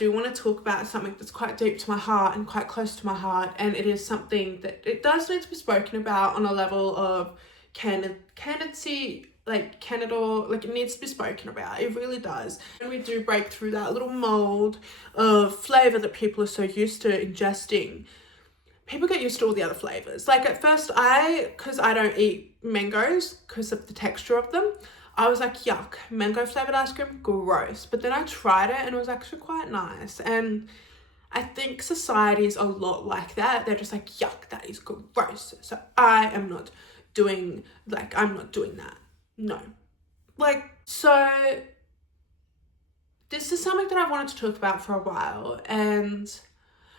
do want to talk about something that's quite deep to my heart and quite close to my heart, and it is something that it does need to be spoken about on a level of candidacy, like candidate, like it needs to be spoken about. It really does. And we do break through that little mold of flavor that people are so used to ingesting. People get used to all the other flavors. Like at first because I don't eat mangoes because of the texture of them, I was like, yuck, mango flavored ice cream, gross. But then I tried it and it was actually quite nice. And I think society is a lot like that. They're just like, yuck, that is gross. So I'm not doing that. No. Like, so this is something that I've wanted to talk about for a while, and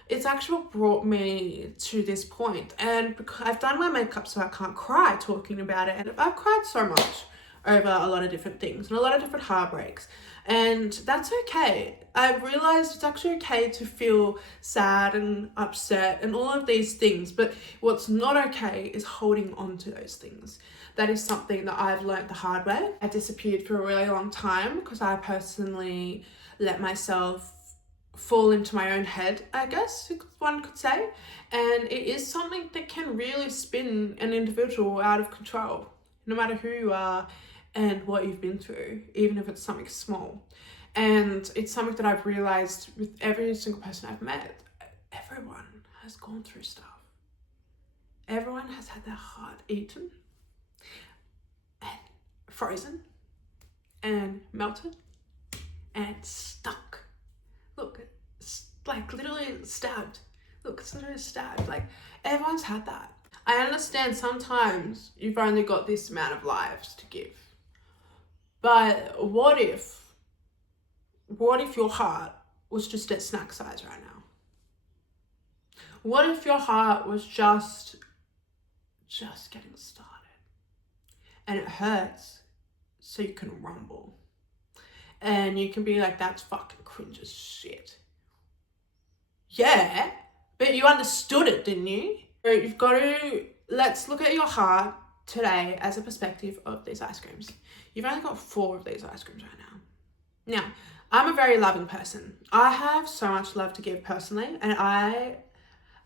it's actually what brought me to this point. And because I've done my makeup so I can't cry talking about it, and I've cried so much over a lot of different things and a lot of different heartbreaks, and that's okay. I realized it's actually okay to feel sad and upset and all of these things, but what's not okay is holding on to those things. That is something that I've learned the hard way. I disappeared for a really long time because I personally let myself fall into my own head, I guess one could say, and it is something that can really spin an individual out of control, no matter who you are and what you've been through, even if it's something small. And it's something that I've realized with every single person I've met. Everyone has gone through stuff. Everyone has had their heart eaten and frozen and melted and stuck. Look, it's like literally stabbed. Look, it's literally stabbed. Like, everyone's had that. I understand sometimes you've only got this amount of lives to give. But what if your heart was just at snack size right now? What if your heart was just getting started? And it hurts, so you can rumble. And you can be like, that's fucking cringe as shit. Yeah, but you understood it, didn't you? You've got to, let's look at your heart today as a perspective of these ice creams. You've only got 4 of these ice creams right now. Now, I'm a very loving person. I have so much love to give personally, and I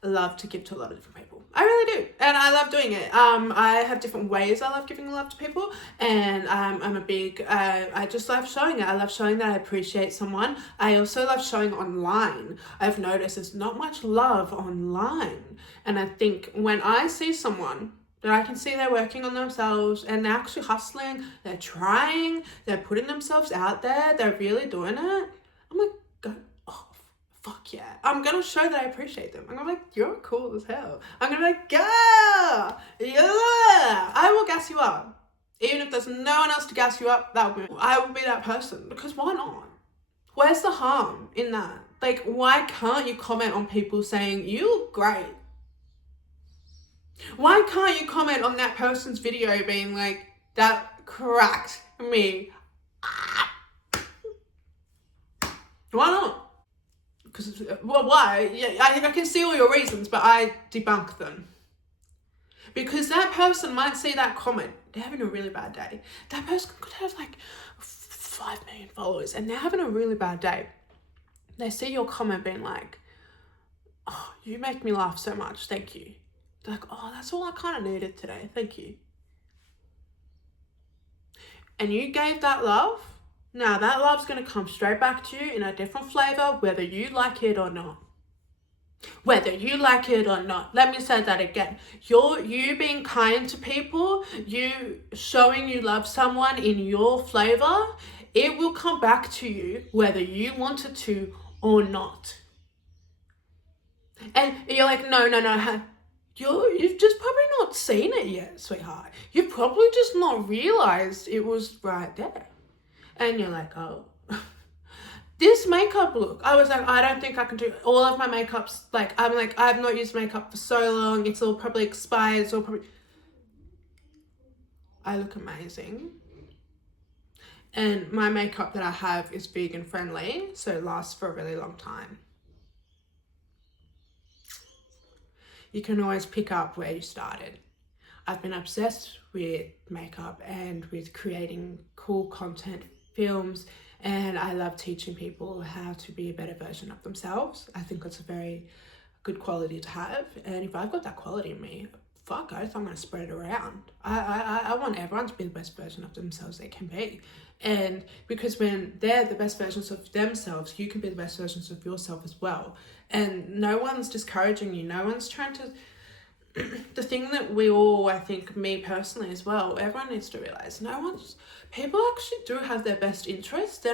love to give to a lot of different people. I really do, and I love doing it. I have different ways I love giving love to people, and I'm a big, I just love showing it. I love showing that I appreciate someone. I also love showing online. I've noticed there's not much love online, and I think when I see someone that I can see they're working on themselves and they're actually hustling, they're trying, they're putting themselves out there, they're really doing it, I'm like, go, oh, fuck yeah. I'm gonna show that I appreciate them. I'm gonna be like, you're cool as hell. I'm gonna be like, yeah, I will gas you up. Even if there's no one else to gas you up, I will be that person, because why not? Where's the harm in that? Like, why can't you comment on people saying, you look great? Why can't you comment on that person's video being like, that cracked me? Why not? Because, well, why? Yeah, I can see all your reasons, but I debunk them. Because that person might see that comment, they're having a really bad day. That person could have like 5 million followers and they're having a really bad day. They see your comment being like, oh, you make me laugh so much, thank you. They're like, oh, that's all I kind of needed today, thank you. And you gave that love. Now that love's going to come straight back to you in a different flavor, whether you like it or not. Whether you like it or not. Let me say that again. You being kind to people, you showing you love someone in your flavor, it will come back to you whether you want it to or not. And you're like, no. You've just probably not seen it yet, sweetheart. You've probably just not realized it was right there. And you're like, oh, this makeup look. I was like, I don't think I can do all of my makeups. Like, I'm like, I've not used makeup for so long. It's all probably expired. It's all probably. I look amazing. And my makeup that I have is vegan friendly, so it lasts for a really long time. You can always pick up where you started. I've been obsessed with makeup and with creating cool content, films And I love teaching people how to be a better version of themselves. I think it's a very good quality to have. And if I've got that quality in me, fuck oath, I'm going to spread it around. I want everyone to be the best version of themselves they can be. And because when they're the best versions of themselves, you can be the best versions of yourself as well. And no one's discouraging you. No one's trying to... The thing that we all, I think, me personally as well, everyone needs to realize, people actually do have their best interests.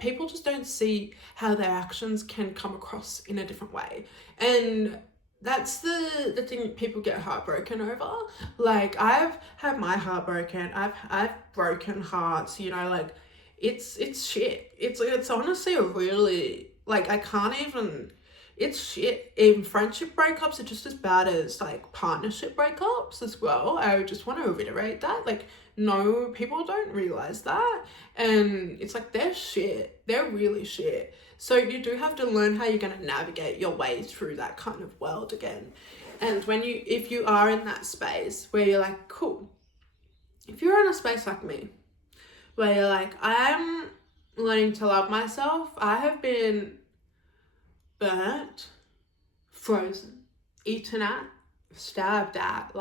People just don't see how their actions can come across in a different way. And that's the thing that people get heartbroken over. Like, I've had my heart broken. I've broken hearts, it's shit. It's honestly a really, I can't even... It's shit. Even friendship breakups are just as bad as partnership breakups as well. I just want to reiterate that. No, people don't realize that. And it's they're shit. They're really shit. So you do have to learn how you're going to navigate your way through that kind of world again. And if you are in that space where you're cool. If you're in a space like me, where you're I'm learning to love myself. I have been burnt, frozen, eaten at, stabbed at,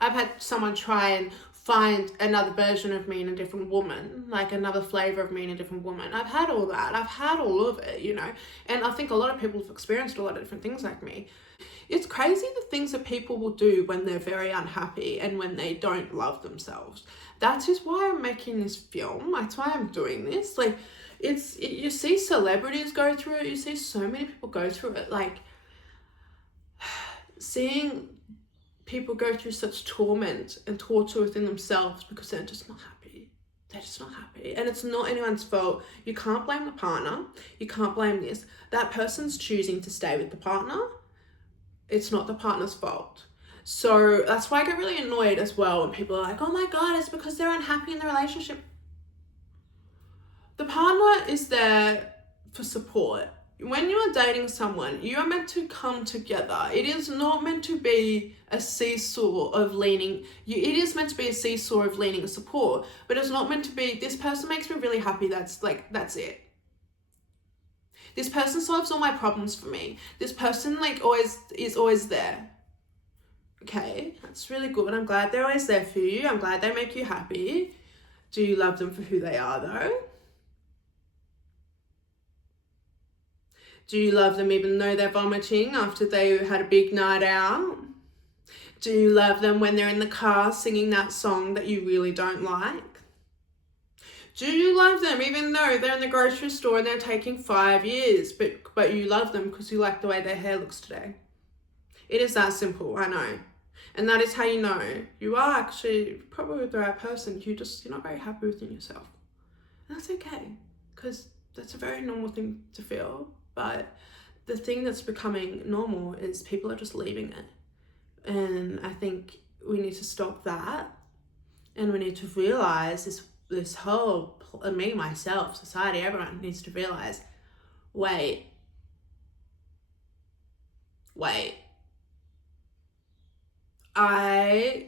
I've had someone try and find another version of me in a different woman, another flavor of me in a different woman. I've had all that. I've had all of it, and I think a lot of people have experienced a lot of different things like me. It's crazy the things that people will do when they're very unhappy and when they don't love themselves. That is why I'm making this film. That's why I'm doing this. You see celebrities go through it. You see so many people go through it. Seeing people go through such torment and torture within themselves because they're just not happy. They're just not happy. And it's not anyone's fault. You can't blame the partner. You can't blame this. That person's choosing to stay with the partner. It's not the partner's fault. So that's why I get really annoyed as well when people are oh my God, it's because they're unhappy in the relationship. The partner is there for support. When you are dating someone, you are meant to come together. It is not meant to be a seesaw of leaning. It is meant to be a seesaw of leaning and support, but it's not meant to be, this person makes me really happy. That's it. This person solves all my problems for me. This person is always there. Okay, that's really good. I'm glad they're always there for you. I'm glad they make you happy. Do you love them for who they are though? Do you love them even though they're vomiting after they had a big night out? Do you love them when they're in the car singing that song that you really don't like? Do you love them even though they're in the grocery store and they're taking 5 years, but you love them because you like the way their hair looks today? It is that simple, I know. And that is how you know you are actually probably the right person. You're not very happy within yourself. And that's okay, because that's a very normal thing to feel. But the thing that's becoming normal is people are just leaving it. And I think we need to stop that. And we need to realize this whole, me, myself, society, everyone needs to realize, wait. I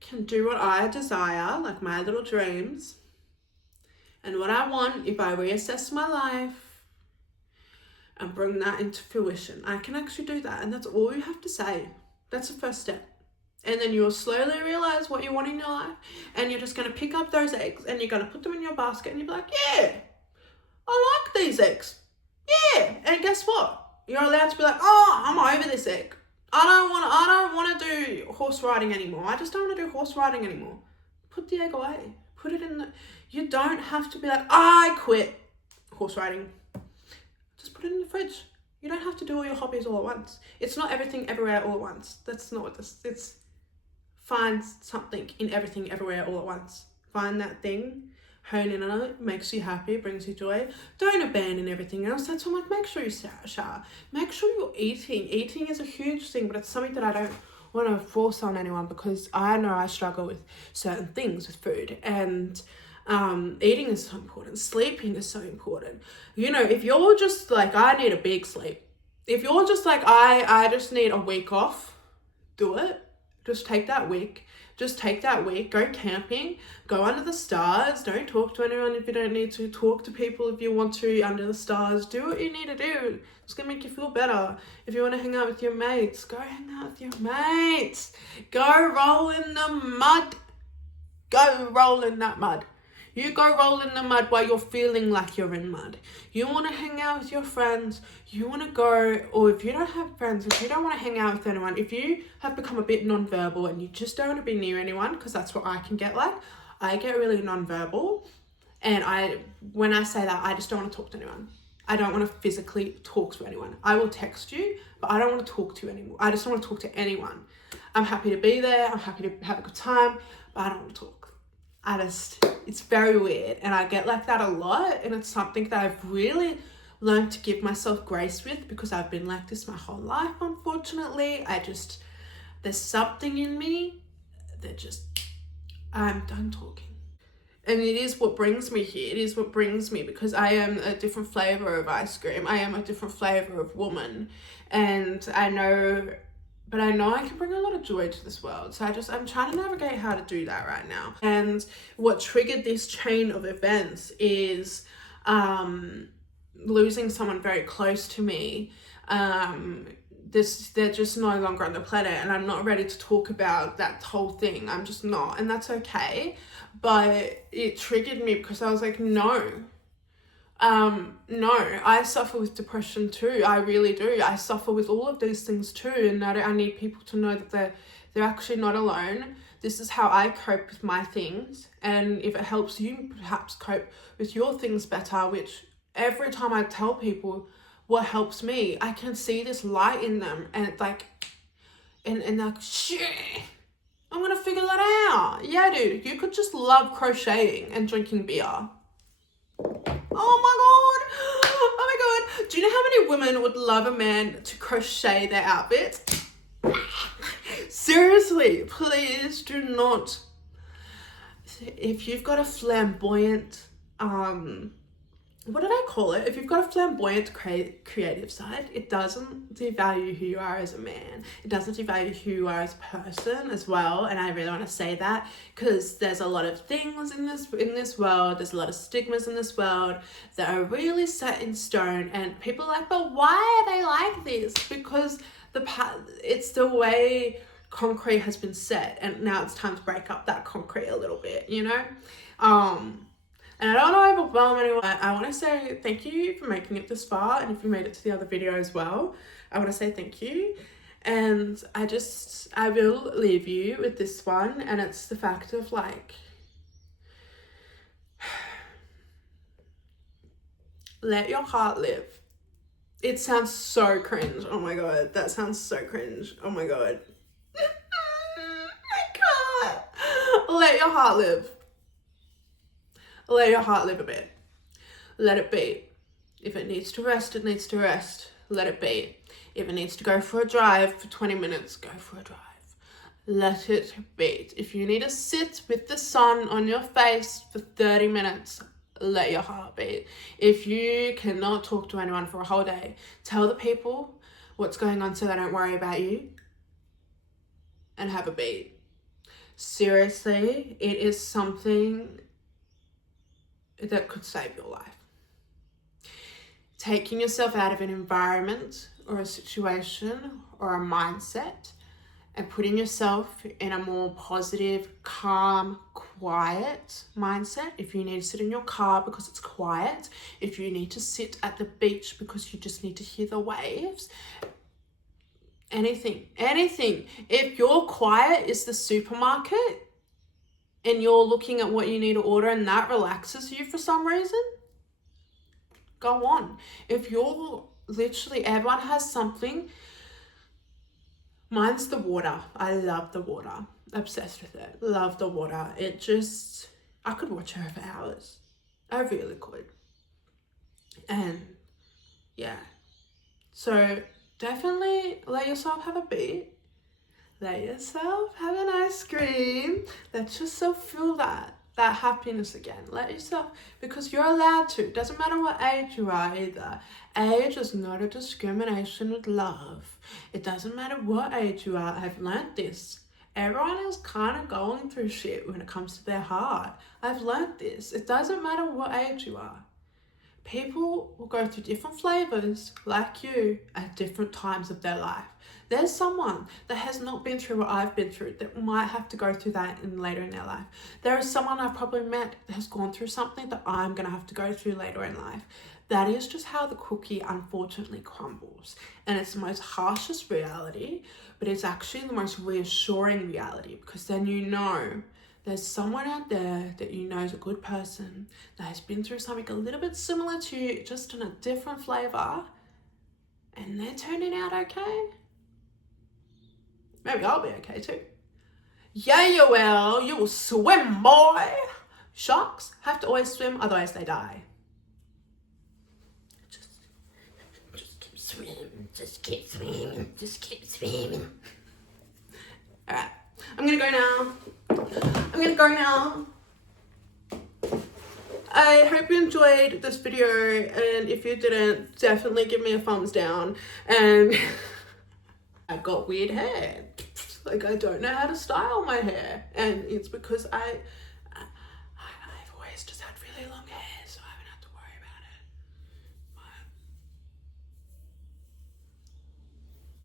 can do what I desire, my little dreams. And what I want, if I reassess my life and bring that into fruition, I can actually do that. And that's all you have to say. That's the first step. And then you'll slowly realize what you want in your life. And you're just going to pick up those eggs and you're going to put them in your basket and you'll be like, yeah, I like these eggs. Yeah. And guess what? You're allowed to be like, oh, I'm over this egg. I don't want to do horse riding anymore. I just don't want to do horse riding anymore. Put the egg away. Put it in the... You don't have to be like, I quit horse riding. Just put it in the fridge. You don't have to do all your hobbies all at once. It's not everything everywhere all at once. That's not what this... It's find something in everything everywhere all at once. Find that thing. Hone in on it. Makes you happy. Brings you joy. Don't abandon everything else. That's why make sure you shower. Make sure you're eating. Eating is a huge thing, but it's something that I don't want to force on anyone because I know I struggle with certain things with food. And eating is so important. Sleeping is so important. If you're just like, I need a big sleep. If you're just like, I just need a week off, do it. Just take that week. Just take that week, go camping, go under the stars. Don't talk to anyone if you don't need to. Talk to people if you want to under the stars. Do what you need to do. It's going to make you feel better. If you want to hang out with your mates, go hang out with your mates. Go roll in the mud. Go roll in that mud. You go roll in the mud while you're feeling like you're in mud. You want to hang out with your friends. You want to go, or if you don't have friends, if you don't want to hang out with anyone, if you have become a bit non-verbal and you just don't want to be near anyone, because that's what I can get like. I get really non-verbal, and when I say that, I just don't want to talk to anyone. I don't want to physically talk to anyone. I will text you, but I don't want to talk to you anymore. I just don't want to talk to anyone. I'm happy to be there. I'm happy to have a good time, but I don't want to talk. It's very weird, and I get like that a lot, and it's something that I've really learned to give myself grace with, because I've been like this my whole life, unfortunately. There's something in me that just, I'm done talking. And it is what brings me here. It is what brings me, because I am a different flavour of ice cream. I am a different flavour of woman, and I know I can bring a lot of joy to this world. So I'm trying to navigate how to do that right now. And what triggered this chain of events is losing someone very close to me. They're just no longer on the planet, and I'm not ready to talk about that whole thing. I'm just not, and that's okay. But it triggered me because I was like, no, I suffer with depression too. I really do. I suffer with all of these things too, and I need people to know that they're actually not alone. This is how I cope with my things, and if it helps you perhaps cope with your things better, which every time I tell people what helps me, I can see this light in them, and it's like, and like, shit, I'm gonna figure that out. Yeah, dude, you could just love crocheting and drinking beer. Oh my god. Do you know how many women would love a man to crochet their outfits? Seriously, please do not. If you've got a flamboyant, what did I call it? If you've got a flamboyant creative side, it doesn't devalue who you are as a man. It doesn't devalue who you are as a person as well. And I really want to say that, because there's a lot of things in this world. There's a lot of stigmas in this world that are really set in stone. And people are like, but why are they like this? Because it's the way concrete has been set, and now it's time to break up that concrete a little bit, you know? And I don't want to overwhelm anyone. I want to say thank you for making it this far. And if you made it to the other video as well, I want to say thank you. And I will leave you with this one. And it's the fact of like, let your heart live. It sounds so cringe. Oh my God. That sounds so cringe. Oh my God. I can't. Let your heart live. Let your heart live a bit. Let it beat. If it needs to rest, it needs to rest. Let it be. If it needs to go for a drive for 20 minutes, go for a drive. Let it beat. If you need to sit with the sun on your face for 30 minutes, let your heart beat. If you cannot talk to anyone for a whole day, tell the people what's going on so they don't worry about you, and have a beat. Seriously, it is something that could save your life. Taking yourself out of an environment or a situation or a mindset and putting yourself in a more positive, calm, quiet mindset. If you need to sit in your car because it's quiet, if you need to sit at the beach because you just need to hear the waves, anything. If your quiet is the supermarket and you're looking at what you need to order and that relaxes you for some reason, go on. If you're literally, everyone has something. Mine's the water. I love the water. Obsessed with it. Love the water. I could watch her for hours. I really could. And yeah. So definitely let yourself have a beat. Let yourself have an ice cream. Let yourself feel that happiness again. Let yourself, because you're allowed to. It doesn't matter what age you are either. Age is not a discrimination with love. It doesn't matter what age you are. I've learned this. Everyone is kind of going through shit when it comes to their heart. I've learned this. It doesn't matter what age you are. People will go through different flavors like you at different times of their life. There's someone that has not been through what I've been through that might have to go through that later in their life. There is someone I've probably met that has gone through something that I'm going to have to go through later in life. That is just how the cookie unfortunately crumbles. And it's the most harshest reality, but it's actually the most reassuring reality, because then you know there's someone out there that you know is a good person that has been through something a little bit similar to you, just in a different flavor, and they're turning out okay. Maybe I'll be okay too. Yeah, you will. You will swim, boy. Sharks have to always swim, otherwise they die. Just keep swimming. Just keep swimming. Just keep swimming. All right. I'm gonna go now. I hope you enjoyed this video, and if you didn't, definitely give me a thumbs down. And I've got weird hair. Like, I don't know how to style my hair, and it's because I've always just had really long hair.